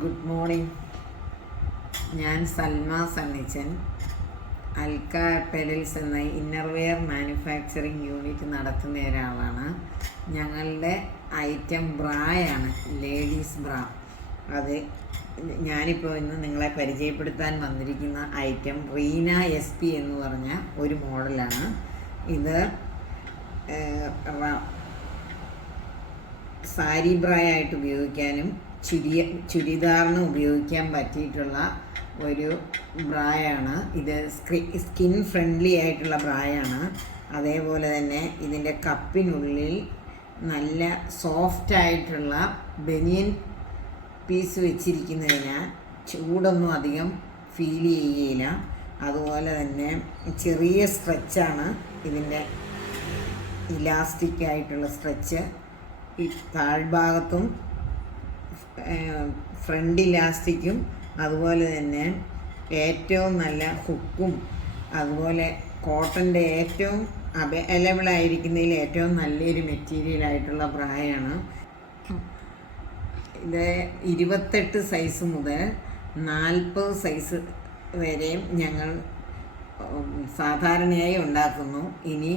Good morning. ഞാൻ സൽമ സണ്ണിച്ചൻ. അൽക്ക അപ്പരൽസ് എന്ന innerwear manufacturing unit നടത്തുന്ന ഒരാളാണ്. ഞങ്ങളുടെ ഐറ്റം ബ്രായാണ്, ലേഡീസ് ബ്രാ. അത് ഞാനിപ്പോൾ ഇന്ന് നിങ്ങളെ പരിചയപ്പെടുത്താൻ വന്നിരിക്കുന്ന ഐറ്റം റീന SP എന്ന് പറഞ്ഞ ഒരു മോഡലാണ്. ഇത് സാരി ബ്രായായിട്ട് ഉപയോഗിക്കാനും ചുരിദാറിന് ഉപയോഗിക്കാൻ പറ്റിയിട്ടുള്ള ഒരു ബ്രായാണ്. ഇത് സ്കിൻ ഫ്രണ്ട്ലി ആയിട്ടുള്ള ബ്രായാണ്. അതേപോലെ തന്നെ ഇതിൻ്റെ കപ്പിനുള്ളിൽ നല്ല സോഫ്റ്റായിട്ടുള്ള ബനിയൻ പീസ് വെച്ചിരിക്കുന്നതിനാൽ ചൂടൊന്നും അധികം ഫീൽ ചെയ്യുകയില്ല. അതുപോലെ തന്നെ ചെറിയ സ്ട്രെച്ചാണ് ഇതിൻ്റെ, ഇലാസ്റ്റിക് ആയിട്ടുള്ള സ്ട്രെച്ച്. ഈ താഴ്ഭാഗത്തും ഫ്രണ്ട് ഇലാസ്റ്റിക്കും അതുപോലെ തന്നെ ഏറ്റവും നല്ല ഹുക്കും, അതുപോലെ കോട്ടൻ്റെ ഏറ്റവും അവൈലബിൾ ആയിരിക്കുന്നതിൽ ഏറ്റവും നല്ലൊരു മെറ്റീരിയലായിട്ടുള്ള ബ്രായാണ്. ഇത് 28 സൈസ് മുതൽ 40 സൈസ് വരെയും ഞങ്ങൾ സാധാരണയായി ഉണ്ടാക്കുന്നു. ഇനി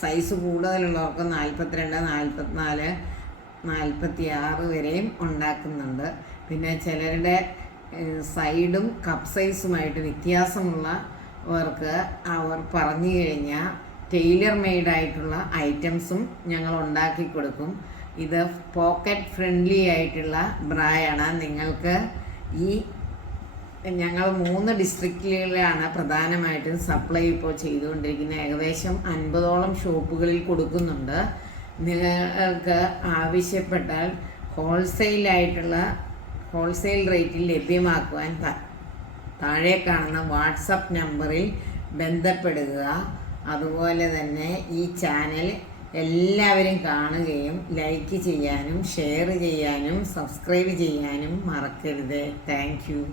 സൈസ് കൂടുതലുള്ളവർക്ക് 42, 44, 46 വരെയും ഉണ്ടാക്കുന്നുണ്ട്. പിന്നെ ചിലരുടെ സൈഡും കപ്പ് സൈസുമായിട്ട് വ്യത്യാസമുള്ളവർക്ക് അവർ പറഞ്ഞു കഴിഞ്ഞാൽ ടൈലർ മെയ്ഡായിട്ടുള്ള ഐറ്റംസും ഞങ്ങൾ ഉണ്ടാക്കി കൊടുക്കും. ഇത് പോക്കറ്റ് ഫ്രണ്ട്ലി ആയിട്ടുള്ള ബ്രായാണ്. നിങ്ങൾക്ക് ഞങ്ങൾ 3 ഡിസ്ട്രിക്റ്റുകളിലാണ് പ്രധാനമായിട്ടും സപ്ലൈ ഇപ്പോൾ ചെയ്തുകൊണ്ടിരിക്കുന്നത്. ഏകദേശം 50ഓളം ഷോപ്പുകളിൽ കൊടുക്കുന്നുണ്ട്. നിങ്ങൾക്ക് ആവശ്യപ്പെട്ടാൽ ഹോൾസെയിൽ റേറ്റിൽ ലഭ്യമാക്കുവാൻ താഴെ കാണുന്ന വാട്സപ്പ് നമ്പറിൽ ബന്ധപ്പെടുക. അതുപോലെ തന്നെ ഈ ചാനൽ എല്ലാവരും കാണുകയും ലൈക്ക് ചെയ്യാനും ഷെയർ ചെയ്യാനും സബ്സ്ക്രൈബ് ചെയ്യാനും മറക്കരുത്. Thank you.